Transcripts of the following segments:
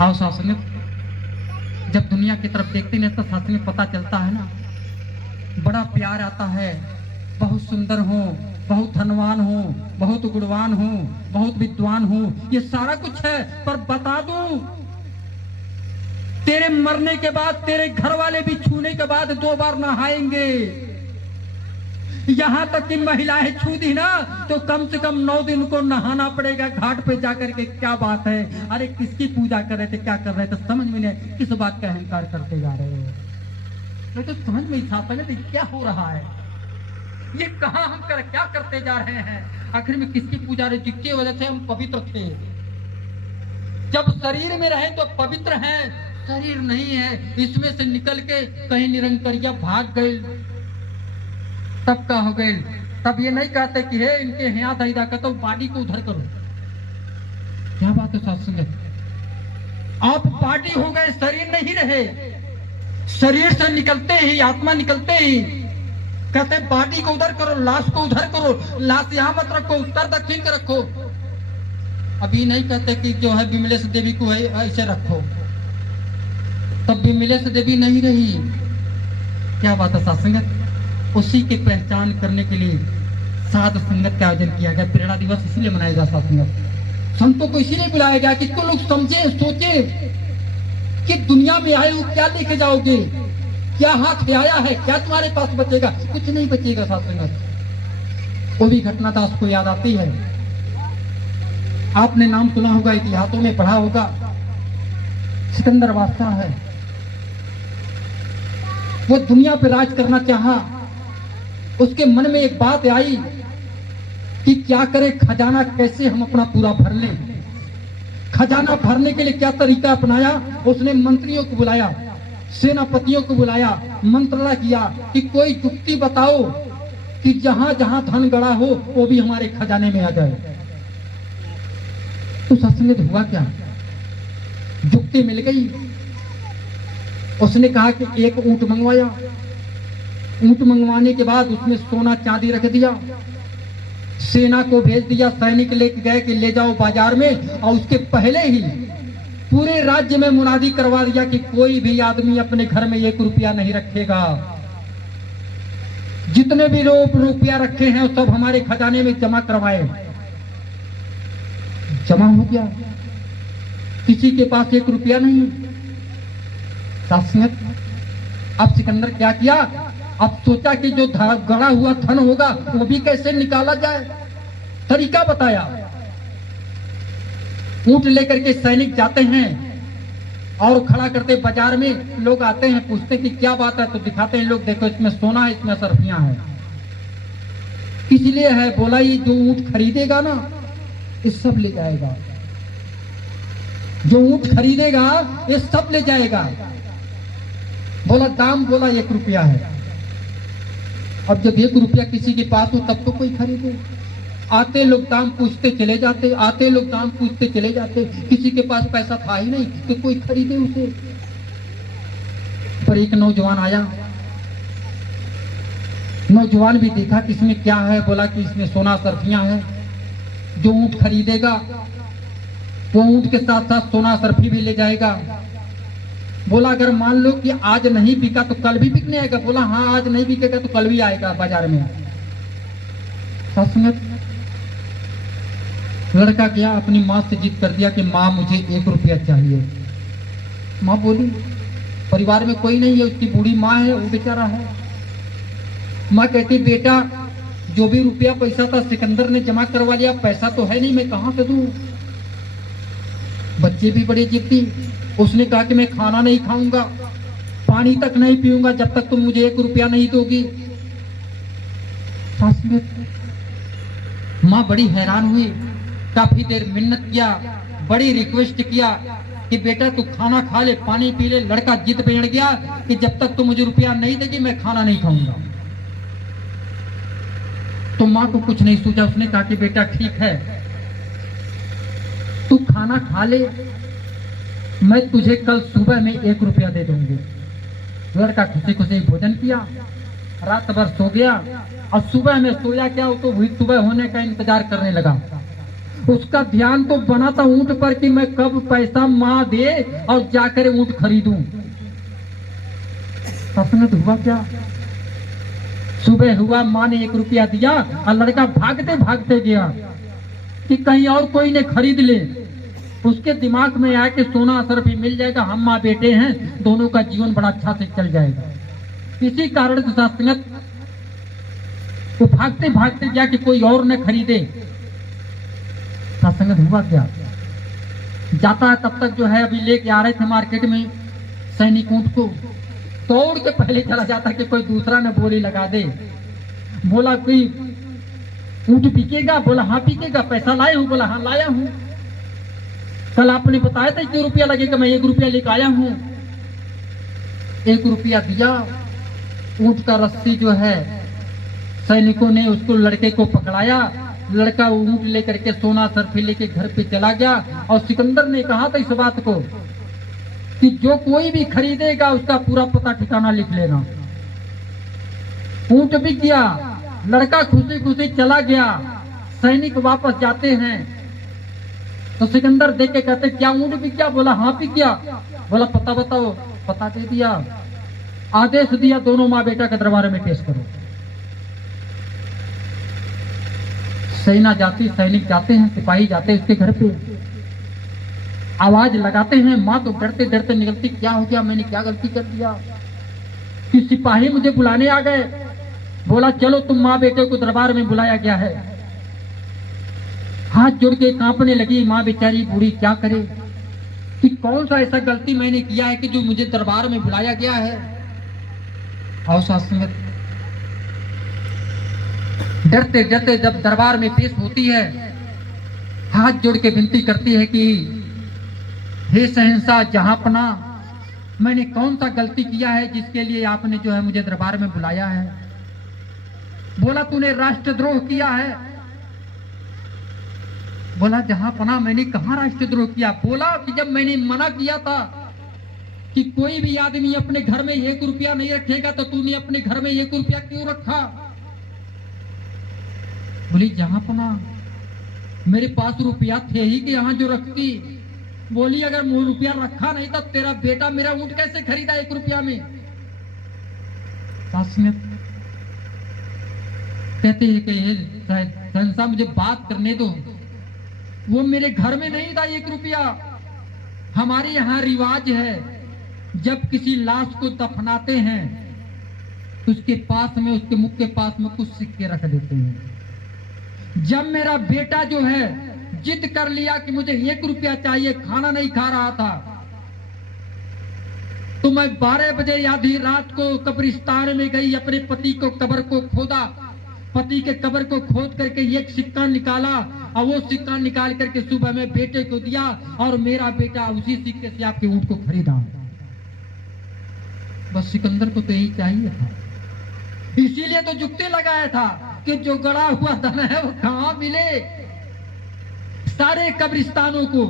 आओ शासन, जब दुनिया की तरफ देखते हैं तो शासन में पता चलता है ना, बड़ा प्यार आता है। बहुत सुंदर हूँ, बहुत धनवान हूँ, बहुत गुणवान हूँ, बहुत विद्वान हूँ, ये सारा कुछ है। पर बता दूं, तेरे मरने के बाद तेरे घर वाले भी छूने के बाद 2 बार नहाएंगे। यहां तक कि महिलाएं छू दी ना तो कम से कम 9 दिन को नहाना पड़ेगा घाट पे जाकर के। क्या बात है, अरे किसकी पूजा कर रहे थे, क्या कर रहे थे, समझ में नहीं, किस बात का अहंकार करते जा रहे हो। मैं तो समझ में था पहले तो क्या हो रहा है, ये कहां हम क्या करते जा रहे हैं, आखिर में किसकी पूजा रहे। जिसकी वजह से हम पवित्र थे, जब शरीर में रहे तो पवित्र हैं, शरीर नहीं है इसमें से निकल के कहीं निरंकरिया भाग गए तब का हो गए। तब ये नहीं कहते कि हे इनके यहाँ दहीदा का तो बॉडी को उधर करो। क्या बात है सत्संग, आप बॉडी हो गए, शरीर नहीं रहे। शरीर से निकलते ही, आत्मा निकलते ही कहते बॉडी को उधर करो, लाश को उधर करो, लाश यहाँ मत रखो, उत्तर दक्षिण के रखो। अभी नहीं कहते कि जो है विमलेश देवी को है ऐसे रखो, तब विमलेश देवी नहीं रही। क्या बात है सत्संगत, उसी की पहचान करने के लिए साध संगत का आयोजन किया गया। प्रेरणा दिवस इसलिए मनाया जाता है संगत, संतों को इसीलिए बुलाया गया कि तो लोग समझे सोचे कि दुनिया में आए हो क्या लेके जाओगे, क्या हाथ आया है, क्या तुम्हारे पास बचेगा, कुछ नहीं बचेगा। साध संगत वो भी घटना दास को याद आती है, आपने नाम सुना होगा, इतिहासों में पढ़ा होगा। सिकंदर बादशाह है, वो दुनिया पे राज करना चाहा। उसके मन में एक बात आई कि क्या करें, खजाना कैसे हम अपना पूरा भर लें। खजाना भरने के लिए क्या तरीका अपनाया, उसने मंत्रियों को बुलाया, सेनापतियों को बुलाया, मंत्रणा किया कि कोई युक्ति बताओ कि जहां जहां धन गड़ा हो वो भी हमारे खजाने में आ जाए। तो सत्संग हुआ क्या, युक्ति मिल गई। उसने कहा कि एक ऊंट मंगवाया, ऊंट मंगवाने के बाद उसमें सोना चांदी रख दिया, सेना को भेज दिया, सैनिक लेके गए कि ले जाओ बाजार में। और उसके पहले ही पूरे राज्य में मुनादी करवा दिया कि कोई भी आदमी अपने घर में 1 रुपया नहीं रखेगा, जितने भी लोग रुपया रखे हैं सब हमारे खजाने में जमा करवाए। जमा हो गया, किसी के पास 1 रुपया नहीं। अब सिकंदर क्या किया, अब सोचा कि जो गड़ा हुआ धन होगा वो भी कैसे निकाला जाए, तरीका बताया। ऊंट लेकर के सैनिक जाते हैं और खड़ा करते बाजार में, लोग आते हैं पूछते कि क्या बात है, तो दिखाते हैं लोग, देखो इसमें सोना है, इसमें सरफियां है। किस लिए है, बोला ये जो ऊंट खरीदेगा ना ये सब ले जाएगा, जो ऊंट खरीदेगा ये सब ले जाएगा। बोला दाम, बोला 1 रुपया है। अब जब 1 रुपया किसी के पास हो तब तो कोई खरीदे। आते लोग दाम पूछते चले जाते, आते लोग दाम पूछते चले जाते, किसी के पास पैसा था ही नहीं कि कोई खरीदे उसे। पर एक नौजवान आया, नौजवान भी देखा कि इसमें क्या है, बोला कि इसमें सोना सरफियां है, जो ऊंट खरीदेगा वो ऊंट के साथ साथ सोना सरफी भी ले जाएगा। बोला अगर मान लो कि आज नहीं बिका तो कल भी बिकने आएगा। बोला हाँ, आज नहीं बिकेगा तो कल भी आएगा बाजार में। लड़का गया, अपनी माँ से जिद कर दिया कि माँ मुझे 1 रुपया चाहिए। माँ बोली परिवार में कोई नहीं है, उसकी बूढ़ी माँ है, वो बेचारा है। माँ कहती बेटा जो भी रुपया पैसा था सिकंदर ने जमा करवा लिया, पैसा तो है नहीं, मैं कहां से दूं। बच्चे भी बड़े जिद्दी, उसने कहा कि मैं खाना नहीं खाऊंगा, पानी तक नहीं पीऊंगा जब तक तुम मुझे 1 रुपया नहीं दोगी। माँ बड़ी हैरान हुई, काफी देर मिन्नत किया, बड़ी रिक्वेस्ट किया कि बेटा तू खाना खा ले, पानी पी ले। लड़का जिद पे अड़ गया कि जब तक तू मुझे रुपया नहीं देगी मैं खाना नहीं खाऊंगा। तो माँ को कुछ नहीं सूझा, उसने कहा कि बेटा ठीक है तू खाना खा ले, मैं तुझे कल सुबह में 1 रुपया दे दूंगी। लड़का खुशी खुशी भोजन किया, रात भर सो गया और सुबह में सोया क्या, वो तो सुबह होने का इंतजार करने लगा। उसका ध्यान तो बना था ऊंट पर कि मैं कब पैसा माँ दे और जाकर ऊंट खरीदूं। सत्संग हुआ क्या? सुबह हुआ, माँ ने 1 रुपया दिया और लड़का भागते भागते गया कि कहीं और कोई ने खरीद ले। उसके दिमाग में आया कि सोना असर भी मिल जाएगा, हम माँ बेटे हैं, दोनों का जीवन बड़ा अच्छा से चल जाएगा। इसी कारण से सत्संगत वो भागते भागते गया कि कोई और न खरीदे। सत्संगत हुआ क्या? जाता है तब तक जो है अभी लेके आ रहे थे मार्केट में सैनिक ऊंट को, तोड़ के पहले चला जाता कि कोई दूसरा न बोली लगा दे। बोला कोई ऊंट बिकेगा? बोला हाँ बिकेगा। पैसा लाए हूं? बोला हाँ लाया हूं। कल आपने बताया था 1 रुपया लगेगा, मैं 1 रुपया लेकर आया हूं। 1 रुपया दिया। ऊंट का रस्सी जो है सैनिकों ने उसको लड़के को पकड़ाया। लड़का ऊंट लेकर के सोना सरफी लेके घर पे चला गया। और सिकंदर ने कहा था इस बात को कि जो कोई भी खरीदेगा उसका पूरा पता ठिकाना लिख लेना। ऊंट बिक गया, लड़का खुशी खुशी चला गया। सैनिक वापस जाते हैं तो सिकंदर देख के कहते क्या ऊंट बिक गया? बोला हाँ बिक गया। बोला पता बताओ। पता दे दिया। आदेश दिया दोनों माँ बेटा के दरबार में पेश करो। सेना जाती, सैनिक जाते हैं, सिपाही जाते हैं उसके घर पे, आवाज लगाते हैं। माँ तो डरते डरते निकलती, क्या हो गया, मैंने क्या गलती कर दिया कि सिपाही मुझे बुलाने आ गए। बोला चलो तुम माँ बेटे को दरबार में बुलाया गया है। हाथ जोड़ के कांपने लगी माँ बेचारी बूढ़ी, क्या करे कि कौन सा ऐसा गलती मैंने किया है कि जो मुझे दरबार में बुलाया गया है। और सत्संगत डरते डरते जब दरबार में पेश होती है, हाथ जोड़ के विनती करती है कि हे शहंशाह जहांपना, मैंने कौन सा गलती किया है जिसके लिए आपने जो है मुझे दरबार में बुलाया है। बोला तूने राष्ट्रद्रोह किया है। बोला जहांपना मैंने कहां राष्ट्रद्रोह किया? बोला कि जब मैंने मना किया था कि कोई भी आदमी अपने घर में 1 रुपया नहीं रखेगा तो तूने अपने घर में 1 रुपया क्यों रखा? बोली जहांपना मेरे पास रुपया थे ही कि यहाँ जो रखती। बोली अगर रुपया रखा नहीं तो तेरा बेटा मेरा ऊंट कैसे खरीदा 1 रुपया में? कहते हैं कि शहंशाह मुझे बात करने दो, वो मेरे घर में नहीं था 1 रुपया। हमारे यहाँ रिवाज है जब किसी लाश को दफनाते हैं तो उसके पास में, उसके मुख के पास में कुछ सिक्के रख देते हैं। जब मेरा बेटा जो है जिद कर लिया कि मुझे 1 रुपया चाहिए, खाना नहीं खा रहा था, तो मैं 12 बजे आधी रात को कब्रिस्तान में गई, अपने पति को कब्र को खोदा, पति के कब्र को खोद करके 1 सिक्का निकाला और वो सिक्का निकाल करके सुबह में बेटे को दिया और मेरा बेटा उसी सिक्के से आपके ऊंट को खरीदा। बस सिकंदर को तो यही चाहिए था, इसीलिए तो जुगते लगाया था कि जो गड़ा हुआ धन है वो कहां मिले। सारे कब्रिस्तानों को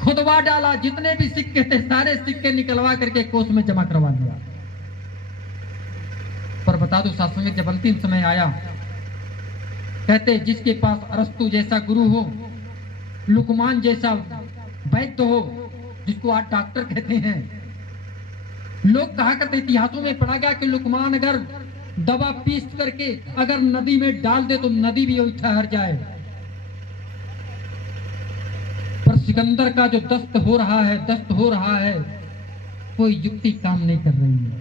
खुदवा डाला, जितने भी सिक्के थे सारे सिक्के निकलवा करके कोष में जमा करवा दिया। पर बता दो सत्संग जब अंतिम समय आया, कहते जिसके पास अरस्तु जैसा गुरु हो, लुकमान जैसा वैद्य हो, जिसको आज डॉक्टर कहते हैं, लोग कहा करते इतिहासों में पढ़ा गया कि लुकमान अगर दवा पीस करके अगर नदी में डाल दे तो नदी भी ठहर जाए। पर सिकंदर का जो दस्त हो रहा है, कोई युक्ति काम नहीं कर रही है,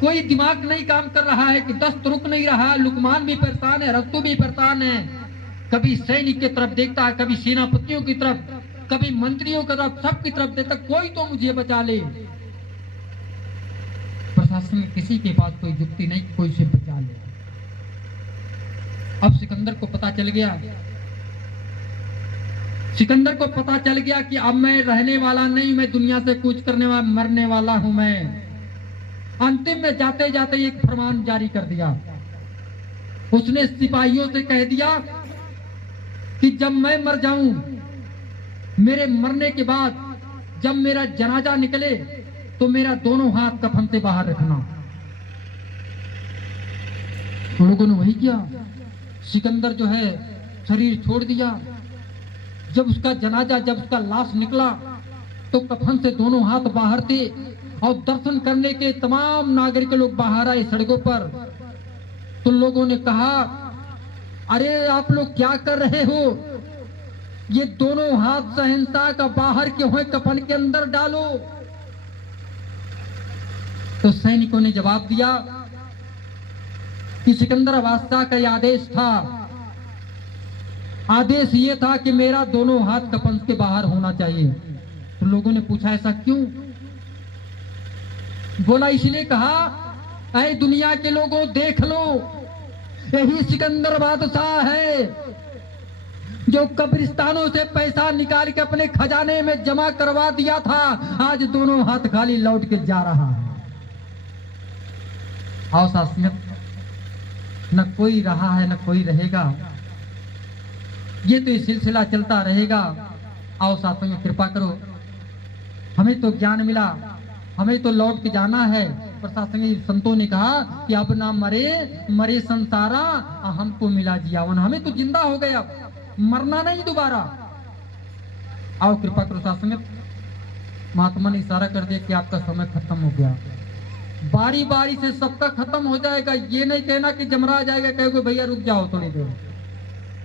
कोई दिमाग नहीं काम कर रहा है कि दस्त रुक नहीं रहा। लुकमान भी परेशान है, रस्तु भी परेशान है, कभी सैनिक की तरफ देखता है, कभी सेनापतियों की तरफ, कभी मंत्रियों की तरफ, सबकी तरफ देखता, कोई तो मुझे बचा ले। प्रशासन में किसी के पास कोई युक्ति नहीं, कोई से बचा ले। अब सिकंदर को पता चल गया, सिकंदर को पता चल गया कि अब मैं रहने वाला नहीं, मैं दुनिया से कूच करने वाला, मरने वाला हूं मैं। अंतिम में जाते जाते एक फरमान जारी कर दिया। उसने सिपाहियों से कह दिया कि जब मैं मर जाऊं, मेरे मरने के बाद जब मेरा जनाजा निकले तो मेरा दोनों हाथ कफन से बाहर रखना। लोगों ने वही किया। सिकंदर जो है शरीर छोड़ दिया। जब उसका जनाजा, जब उसका लाश निकला तो कफन से दोनों हाथ बाहर थे और दर्शन करने के तमाम नागरिक लोग बाहर आए सड़कों पर। तो लोगों ने कहा, अरे आप लोग क्या कर रहे हो, ये दोनों हाथ सहनशाह का बाहर क्यों है, कफन के अंदर डालो। तो सैनिकों ने जवाब दिया कि सिकंदर बादशाह का यह आदेश था, आदेश ये था कि मेरा दोनों हाथ कफन के बाहर होना चाहिए। तो लोगों ने पूछा ऐसा क्यों? बोला इसलिए कहा, ऐ दुनिया के लोगों देख लो, यही सिकंदर बादशाह है जो कब्रिस्तानों से पैसा निकाल के अपने खजाने में जमा करवा दिया था, आज दोनों हाथ खाली लौट के जा रहा है। आओ शासनियत, न कोई रहा है न कोई रहेगा, ये तो ये सिलसिला चलता रहेगा। आओ साथियों में कृपा करो, हमें तो ज्ञान मिला, हमें तो लौट के जाना है। प्रशासनिक संतों ने कहा कि अब ना मरे, मरे संसारा हमको मिला जीवन, हमें तो जिंदा हो गए, अब मरना नहीं दोबारा। आओ कृपा करो शासनिक। महात्मा ने इशारा कर दिया कि आपका समय खत्म हो गया, बारी बारी से सबका खत्म हो जाएगा। ये नहीं कहना कि जमरा जाएगा, कहोगे भैया रुक जाओ थोड़ी देर,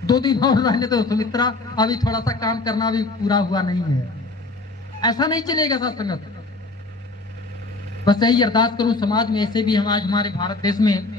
2 दिन और रहने दो सुमित्रा, अभी थोड़ा सा काम करना भी पूरा हुआ नहीं है। ऐसा नहीं चलेगा सत्संगत। बस यही अरदास करूं समाज में, ऐसे भी हम आज हमारे भारत देश में